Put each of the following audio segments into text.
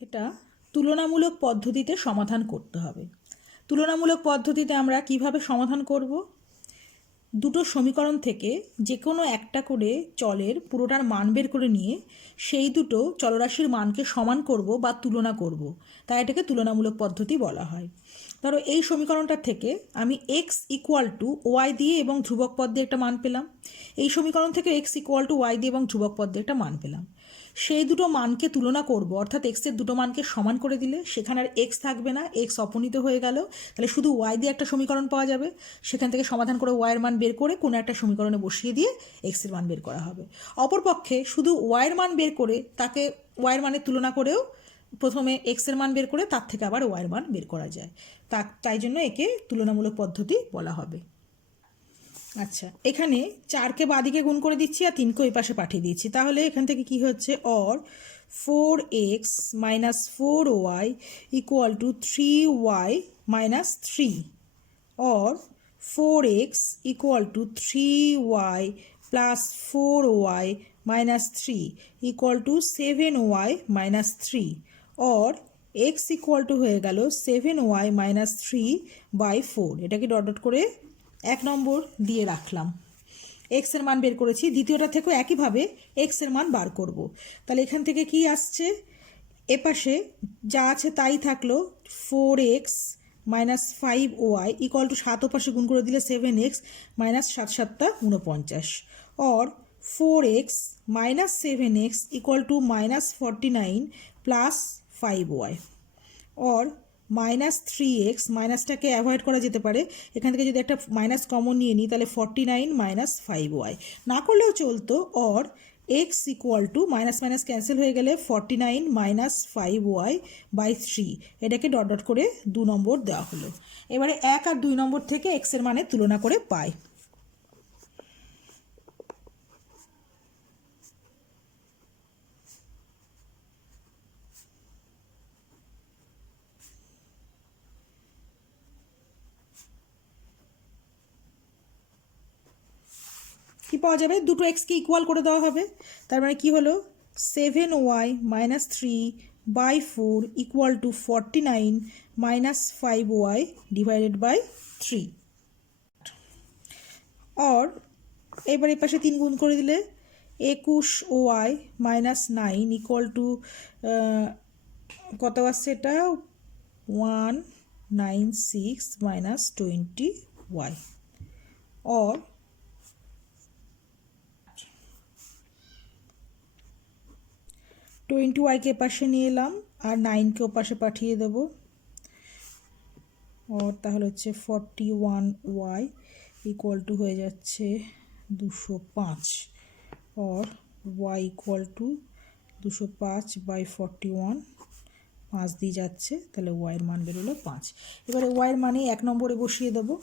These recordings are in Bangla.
এটা তুলনামূলক পদ্ধতিতে সমাধান করতে হবে। তুলনামূলক পদ্ধতিতে আমরা কিভাবে সমাধান করব? দুটো সমীকরণ থেকে যে কোনো একটা করে চলের পুরোটার মান বের করে নিয়ে সেই দুটো চলরাশির মানকে সমান করব বা তুলনা করব, তাই এটাকে তুলনামূলক পদ্ধতি বলা হয়। ধরো এই সমীকরণটা থেকে আমি এক্স ইকুয়াল টু ওয়াই দিয়ে এবং ধ্রুবক পদ দিয়ে একটা মান পেলাম, এই সমীকরণ থেকে এক্স ইকুয়াল টু ওয়াই দিয়ে এবং ধ্রুবক পদ দিয়ে একটা মান পেলাম। সেই দুটো মানকে তুলনা করব, অর্থাৎ এক্সের দুটো মানকে সমান করে দিলে সেখানে আর এক্স থাকবে না, এক্স অপনীত হয়ে গেল, তাহলে শুধু ওয়াই দিয়ে একটা সমীকরণ পাওয়া যাবে। সেখান থেকে সমাধান করে ওয়াইয়ের মান বের করে কোনো একটা সমীকরণে বসিয়ে দিয়ে এক্সের মান বের করা হবে। অপরপক্ষে শুধু ওয়াইয়ের মান বের করে তাকে ওয়াইয়ের মানের তুলনা করেও প্রথমে এক্সের মান বের করে তার থেকে আবার ওয়াইয়ের মান বের করা যায়। তাই জন্য একে তুলনামূলক পদ্ধতি বলা হবে। আচ্ছা, এখানে 4কে বাদিকে গুণ করে দিচ্ছি আর 3কে ওই পাশে পাঠিয়ে দিচ্ছি। তাহলে এখান থেকে কি হচ্ছে, or 4x minus 4y equal two 3y minus 3, or 4x equal to 3y plus 4y minus 3 equal to 7y minus 3, or x equal to হয়ে গেল 7y minus 3 by 4। এটাকে ডট ডট করে 1 নম্বর দিয়ে রাখলাম। এক্স এর মান বের করেছি, দ্বিতীয়টা থেকেও একইভাবে এক্স এর মান বার করব। তাহলে এখান থেকে কি আসছে, এপাশে যা আছে তাই থাকলো, 4x minus 5y equal to 7 ওপাশে গুণ করে দিলে 7x minus 7 7 49, or 4x minus 7x equal to minus 49 plus 5y, or minus 3x, মাইনাসটাকে অ্যাভয়েড করা যেতে পারে, এখান থেকে যদি একটা মাইনাস কমন নিয়ে নিই তাহলে 49 মাইনাস 5y, না করলেও চলতো, or x equal to minus minus cancel হয়ে গেলে 49 মাইনাস 5y বাই 3। এটাকে ডট ডট করে 2 নম্বর দেওয়া হলো। এবারে 1 আর 2 নম্বর থেকে এক্সের মানে তুলনা করে পাই। কি পাওয়া যাবে, দুটো এক্সকে ইকুয়াল করে দেওয়া হবে। তার মানে কি হলো, 7y minus 3 by 4 equal to 49 minus 5y divided by 3, অর এবার এই পাশে 3 গুণ করে দিলে 21y মাইনাস 9 ইকুয়াল টু কত আসছে, এটা 196 মাইনাস 20y, অর 20y-কে পাশে নিয়ে এলাম আর 9-কে ওপাশে পাঠিয়ে দেব, আর তাহলে হচ্ছে 41y ইকুয়াল টু হয়ে যাচ্ছে 205, और y ইকুয়াল টু 205 বাই 41, 5 দিয়ে যাচ্ছে, তাহলে y এর মান বেরোলো 5। এবারে y এর মানে 1 নম্বরে বসিয়ে দেবো।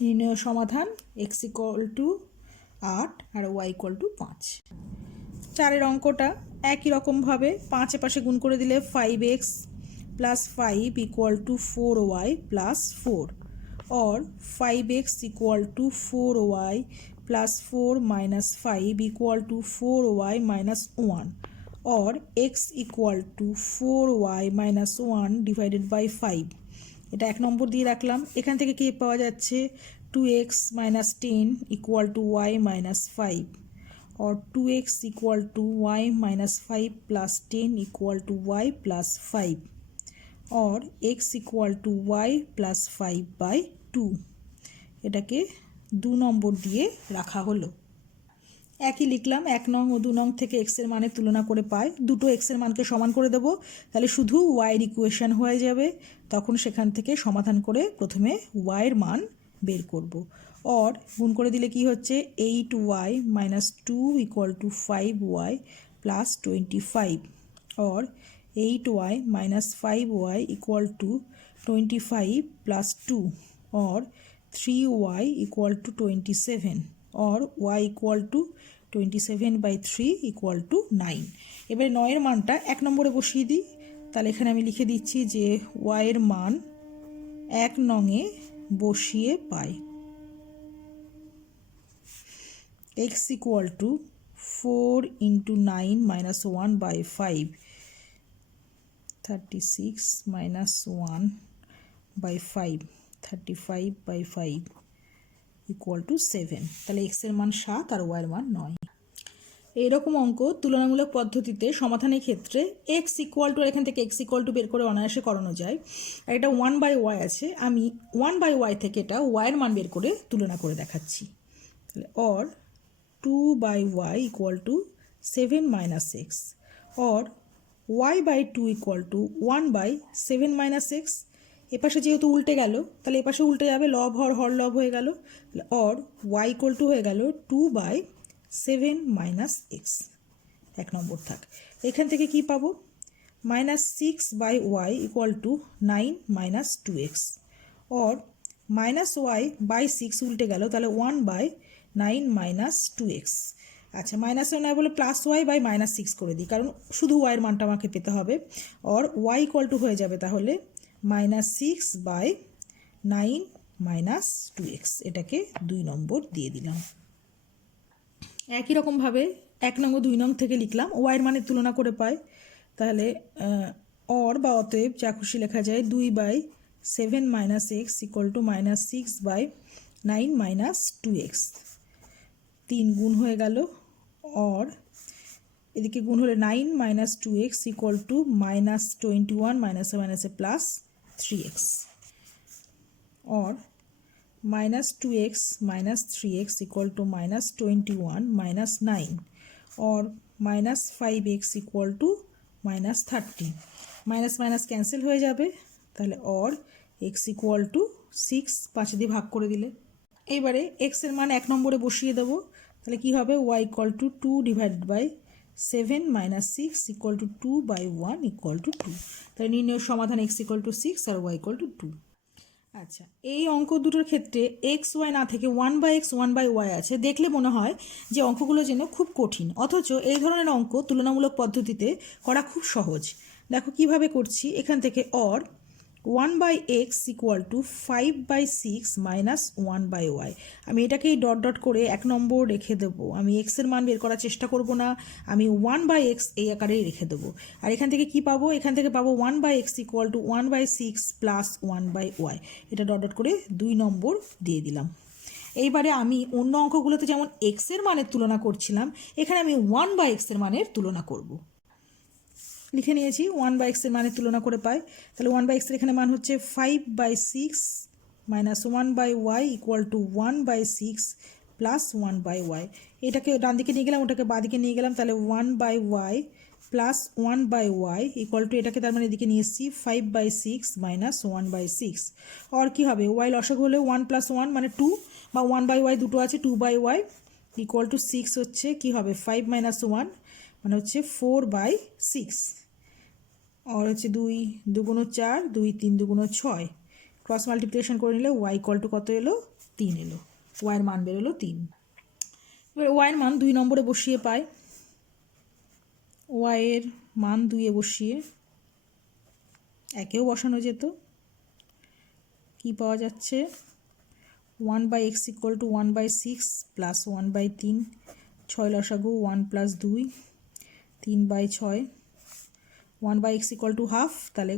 নির্ণয় সমাধান, এক্স ইকুয়াল টু 8 আর ওয়াই ইকুয়াল টু 5। 4-এর অঙ্কটা একই রকমভাবে 5 পাশে গুণ করে দিলে 5x plus 5 equal to 4y plus 4, और 5x equal to 4y plus 4 minus 5 equal to 4y minus 1, और x equal to 4y minus 1 divided by 5। এটা 1 নম্বর দিয়ে রাখলাম। এখান থেকে কি পাওয়া যাচ্ছে, 2x minus 10 equal to y minus 5, और 2x equal to y minus 5 plus 10 equal to y plus 5, और x equal to y plus 5 by 2। এটাকে 2 নম্বর দিয়ে রাখা হলো। একই লিখলাম, 1 নং ও 2 নং থেকে x এর মানের তুলনা করে পাই, দুটো x এর মানকে সমান করে দেব, তাহলে শুধু y এর ইকুয়েশন হয়ে যাবে। তখন সেখান থেকে সমাধান করে প্রথমে y এর মান বের করব, और গুণ করে দিলে কি হচ্ছে, 8y minus 2 equal to 5y plus 25, और 8y minus 5y equal to 25 plus 2 or 3y equal to 27 or y equal to 27 by 3 equal to 9। এবারে 9 এর মানটা 1 নম্বরে বসিয়ে দিই। তাহলে এখানে আমি লিখে দিচ্ছি যে y এর মান 1 নংয়ে বসিয়ে পাই x equal to 4 into 9 minus 1 by 5, 36 minus 1 by 5, 35 by 5 equal to 7। তাহলে x এর মান 7 আর y এর মান 9। এইরকম অঙ্ক তুলনামূলক পদ্ধতিতে সমাধানের ক্ষেত্রে x ইকুয়াল টু, এখান থেকে x ইকুয়াল টু বের করে অনায়াসে করানো যায়। আর এটা 1/y আছে, আমি 1/y থেকে এটা y এর মান বের করে তুলনা করে দেখাচ্ছি। তাহলে or 2/y equal to 7 minus x or y/2 equal to 1/7 minus x। এপাশে যেহেতু উল্টে গেল তাহলে এপাশে উল্টে যাবে, লব হর লব হয়ে গেল। or y equal to হয়ে গেল 2/7 minus x। 1 নম্বর থাক। এখান থেকে কি পাবো? -6/y equal to 9 minus 2x or -y/6 উল্টে গেল, তাহলে 1/9 minus 2x। আচ্ছা, মাইনাস নয় বলে +y/-6 করে দিই, কারণ শুধু y এর মানটা আমাকে পেতে হবে। or y equal to হয়ে যাবে তাহলে -6/9 minus 2x। এটাকে 2 নম্বর দিয়ে দিলাম। একই রকমভাবে 1 নং ও 2 নং থেকে লিখলাম, y এর মানের তুলনা করে পাই। তাহলে or বা অতএব যা খুশি লেখা যায় 2/7 minus x equal to -6/9 minus 2x। 3 গুণ হয়ে গেল, or এদিকে গুণ হলে 9 minus 2x equal to -21 minus plus 3x or -2x minus 3x equal to -21 minus 9 or -5x equal to -30। Minus minus cancel হয়ে যাবে, তাহলে or x equal to 6 5 দিয়ে ভাগ করে দিলে। এইবারে x এর মান 1 নম্বরে বসিয়ে দেব। তাহলে কি হবে? y equal to 2/7 minus 6 equal to 2/1 equal to 2। তাহলে নির্ণয় সমাধান x equal to 6 R y equal to 2। আচ্ছা, এই অঙ্ক দুটোর ক্ষেত্রে এক্স ওয়াই না থেকে 1/x 1/y আছে। দেখলে মনে হয় যে অঙ্কগুলো যেন খুব কঠিন, অথচ এই ধরনের অঙ্ক তুলনামূলক পদ্ধতিতে করা খুব সহজ। দেখো কিভাবে করছি। এখান থেকে or 1/x equal to 5/6 minus 1/y। আমি এটাকেই ডট ডট করে 1 নম্বর রেখে দেবো। আমি x এর মান বের করার চেষ্টা করব না, আমি 1/x এই আকারেই রেখে দেবো। আর এখান থেকে কি পাবো? এখান থেকে পাবো 1/x equal to 1/6 plus 1/y। এটা ডট ডট করে 2 নম্বর দিয়ে দিলাম। এইবারে আমি অন্য অঙ্কগুলোতে যেমন x এর মানের তুলনা করছিলাম, এখানে আমি 1/x এর মানের তুলনা করব। লিখে নিয়েছি 1/x এর মানের তুলনা করে পাই। তাহলে 1/x এর এখানে মান হচ্ছে 5/6 minus 1/y equal to 1/6 plus 1/y। এটাকে ডান দিকে নিয়ে গেলাম, ওটাকে বাঁ দিকে নিয়ে গেলাম, তাহলে 1/y plus 1/y equal to, এটাকে তার মানে এদিকে নিয়ে এসেছি 5/6 minus 1/6। আর কি হবে? y লসাগু হলে 1 plus 1 মানে 2, বা 1/y দুটো আছে, 2/y equal to 6 হচ্ছে কি হবে? 5 minus 1 মানে হচ্ছে 4/6। আর হচ্ছে 2 2 4, 2 3 2 6। ক্রস মাল্টিপ্লিকেশন করে নিলে y ইকুয়াল টু কত এলো? 3 এলো। y এর মান বেরোলো 3। এবার y এর মান 2 নম্বরে বসিয়ে পাই। y এর মান 2 এ বসিয়ে একেও বসানো যেত। কি পাওয়া যাচ্ছে? 1/x equal to 1/6 plus 1/3। 6 লসাগু 1 plus 2 3/6। 1/x equal to half, তাহলে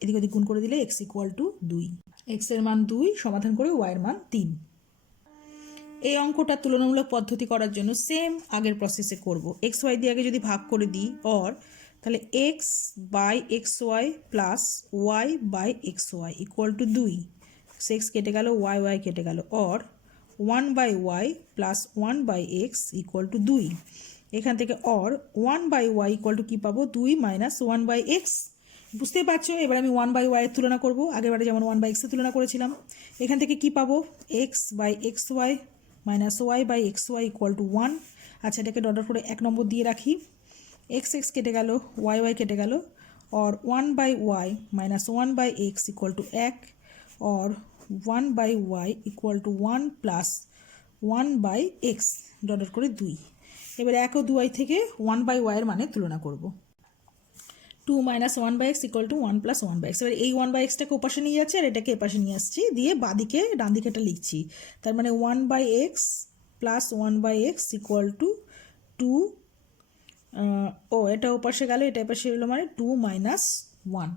এদিক ওদিক গুণ করে দিলে x ইকুয়াল টু 2। x এর মান 2 সমাধান করে y এর মান 3। এই অঙ্কটা তুলনামূলক পদ্ধতি করার জন্য সেম আগের প্রসেসে করব। x y দিয়ে আগে যদি ভাগ করে দিই or, তাহলে x/xy plus y/xy equal to 2। x কেটে গেল, y কেটে গেল, or 1/y plus 1/x equal to 2। এখান থেকে or 1/y ইকুয়াল টু কী পাবো? 2 মাইনাস 1/x। বুঝতেই পারছো, এবার আমি 1/y এর তুলনা করবো, আগেরবারে যেমন 1/x এর তুলনা করেছিলাম। এখান থেকে কি পাবো? x/xy minus y/xy equal to 1। আচ্ছা, এটাকে ডট ডট করে 1 নম্বর দিয়ে রাখি। x কেটে গেল, y কেটে গেল, और 1/y minus 1/x equal to 1 और 1/y equal to 1 plus 1/x dot dot করে 2। এবার 1 ও 2y থেকে 1/y এর মানে তুলনা করব। 2 minus 1/x equal to 1 plus 1/x। এবার এই 1/xটাকে ওপাশে নিয়ে যাচ্ছে আর এটাকে এপাশে নিয়ে আসছি, দিয়ে বাদিকে ডান দিকে এটা লিখছি। তার মানে 1/x plus 1/x equal to 2, এটা ওপাশে গেল, এটা এপাশে এলো, মানে 2 মাইনাস 1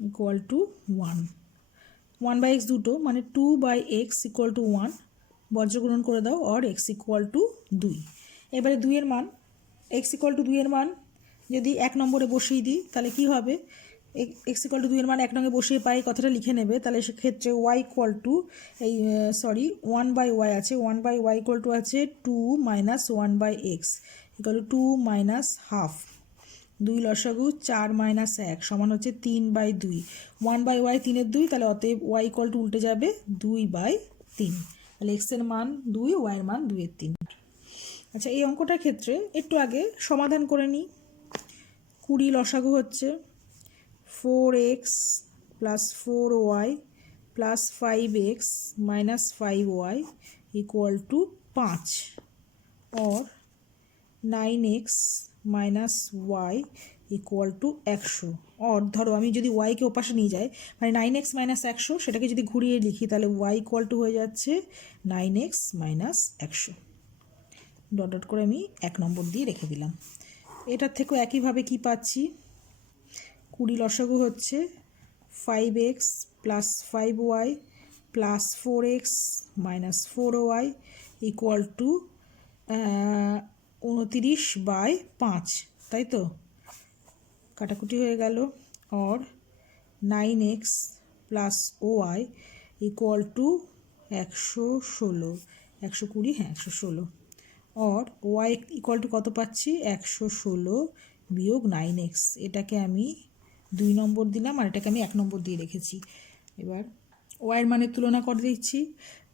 ইকুয়াল টু 1। 1/x দুটো, মানে 2/x ইকুয়াল টু 1, বর্জ্যগ্রহণ করে দাও, অর x ইকুয়াল টু 2। এবারে 2 এর মান, x ইকুয়াল টু 2 এর মান যদি 1 নম্বরে বসিয়ে দিই তাহলে কি হবে, x ইকুয়াল টু 2 এর মান 1 নঙ্গে বসিয়ে পাই কথাটা লিখে নেবে। তাহলে সেক্ষেত্রে y ইকুয়াল টু 1/y আছে, 1/y ইকুয়াল টু আছে 2 minus 1/x equal to 2 minus half. 2 লসাগু 4 মাইনাস 1 সমান হচ্ছে 3/2। 1/y 3-এর 2, তাহলে অতএব y ইকুয়াল টু উল্টে যাবে 2/3। তাহলে x এর মান 2, y এর মান 2/3। আচ্ছা, এই অঙ্কটার ক্ষেত্রে একটু আগে সমাধান করে নিই। 20 লসাগু হচ্ছে 4x plus 4y plus 5x minus 5y equal to 5 और 9x minus y equal to 100। और ধরো আমি যদি ওয়াইকে ওপাশে নিয়ে যাই, মানে 9x মাইনাস 100, সেটাকে যদি ঘুরিয়ে লিখি তাহলে y ইকুয়াল টু হয়ে যাচ্ছে 9x মাইনাস 100। ডট ডট করে আমি 1 নম্বর দিয়ে রেখে দিলাম। এটার থেকেও একইভাবে কি পাচ্ছি, 20 লসাগু হচ্ছে 5x plus 5y plus 4x minus 4y equal two 29/5, তাই তো, কাটাকুটি হয়ে গেল। और 9x plus Y equal two 116, 120, হ্যাঁ 116। और y ইকুয়াল টু কত পাচ্ছি, 116 বিয়োগ 9x। এটাকে আমি 2 নম্বর দিলাম আর এটাকে আমি 1 নম্বর দিয়ে রেখেছি। এবার y এর মানের তুলনা করে দিচ্ছি।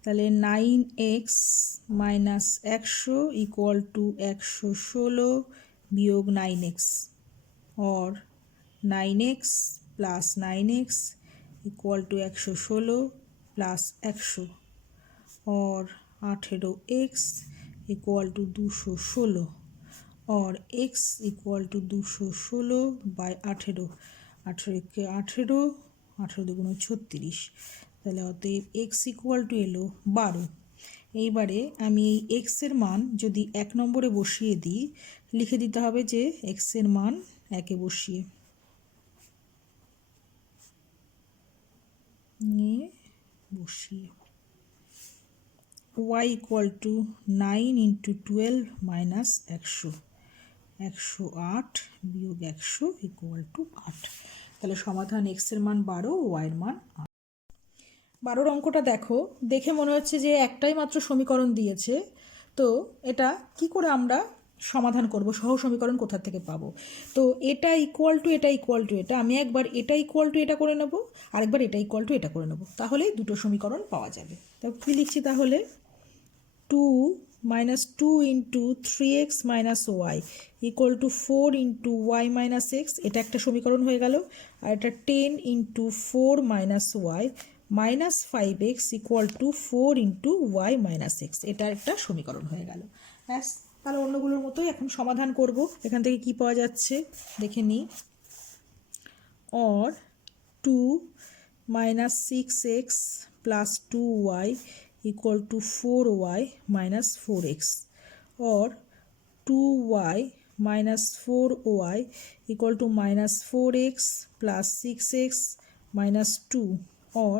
তাহলে 9x মাইনাস 100 ইকুয়াল টু 116 বিয়োগ 9x, और 9x plus 9x equal to 116 plus 100, और 18x इक्वल टू 216, और x इक्वल टू 216/18। 18 के 18, 18 দুগুণে 36, তাহলে অতএব x ইকুয়াল টু এলো 12। এইবারে আমি এই x এর মান যদি 1 নম্বরে বসিয়ে দিই, লিখে দিতে হবে যে x এর মান 1-এ বসিয়ে y equal to 9 into 12 minus 100, 108 বিয়োগ 100 ইকুয়াল টু 8। তাহলে সমাধান x এর মান 12, y এর মান 8। 12 অঙ্কটা দেখো, দেখে মনে হচ্ছে যে একটাই মাত্র সমীকরণ দিয়েছে, তো এটা কি করে আমরা সমাধান করব, সহ সমীকরণ কোথা থেকে পাবো। তো এটা ইকুয়াল টু এটা ইকুয়াল টু এটা, আমি একবার এটা ইকুয়াল টু এটা করে নেব, আরেকবার এটা ইকুয়াল টু এটা করে নেব, তাহলে দুটো সমীকরণ পাওয়া যাবে। তো কী লিখছি তাহলে, 2 minus 2 into 3x minus y equal to 4 into y minus x, এটা একটা সমীকরণ হয়ে গেল। আর এটা 10 into 4 minus y minus 5x equal to 4 into y minus x, এটা একটা সমীকরণ হয়ে গেল। ব্যাস, তাহলে অন্যগুলোর মতোই এখন সমাধান করব। এখান থেকে কি পাওয়া যাচ্ছে দেখে নিই। और 2 minus 6x plus 2y equal to 4y minus 4x, और 2y minus 4y equal to minus 4x plus 6x minus 2, और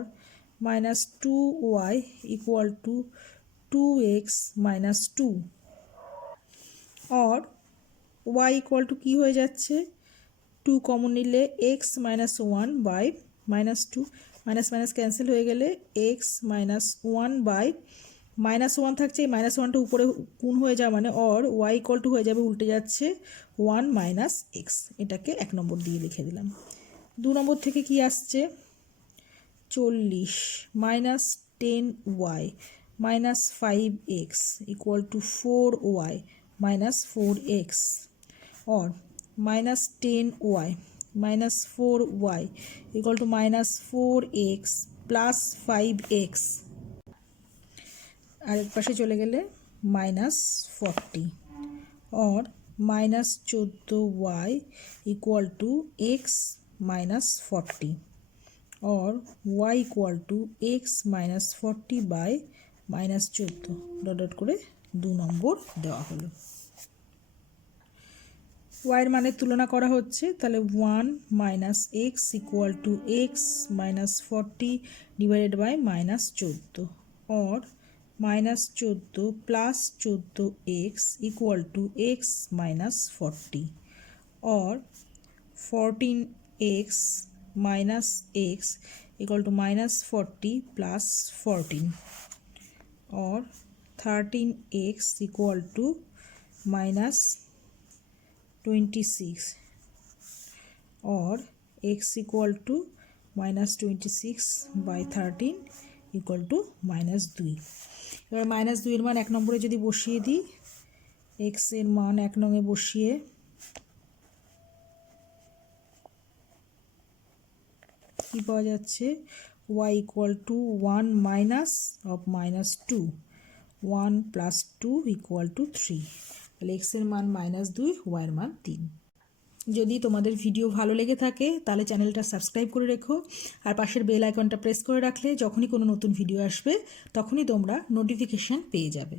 minus 2y equal to 2x minus 2, और y equal to কি হয়ে যাচ্ছে, 2 কমন নিলে x minus 1 by minus 2, minus minus cancel হয়ে গেলে x মাইনাস 1 মাইনাস 1 থাকছে, এই মাইনাস 1টা উপরে গুণ হয়ে যাওয়া মানে, और y ইকুয়াল টু হয়ে যাবে উল্টে যাচ্ছে 1 মাইনাস এক্স। এটাকে 1 নম্বর দিয়ে লিখে দিলাম। 2 নম্বর থেকে কি আসছে, 40 minus 10y minus 5x equal to 4y minus 4x, और minus 10y minus 4y equal to minus 4x plus 5x, আরেক পাশে চলে গেলে মাইনাস 40 और minus 14y equal to x minus 40 और y equal to x minus 40 by minus 14 dot dot করে 2 নম্বর দেওয়া হলো। y এর মানের তুলনা করা হচ্ছে, তাহলে 1 minus x equal to x minus 40 divided by minus 14 और minus 14 plus 14x equal to x minus 40 और 14x minus x equal to minus 40 plus 14 और 13x इक्वल टू माइनस 26 और x equal to minus 26 by 13 equal to minus 2। এবার মাইনাস 2 এর মান 1 নম্বরে যদি বসিয়ে দিই, এক্স এর মান 1 নঙে বসিয়ে কি পাওয়া যাচ্ছে, y equal to 1 minus of minus 2, 1 plus 2 equal to 3, তাহলে এক্স এর মান মাইনাস 2, y এর মান 3। যদি তোমাদের ভিডিও ভালো লেগে থাকে তাহলে চ্যানেলটা সাবস্ক্রাইব করে রেখো আর পাশের বেল আইকনটা প্রেস করে রাখলে যখনই কোনো নতুন ভিডিও আসবে তখনই তোমরা নোটিফিকেশান পেয়ে যাবে।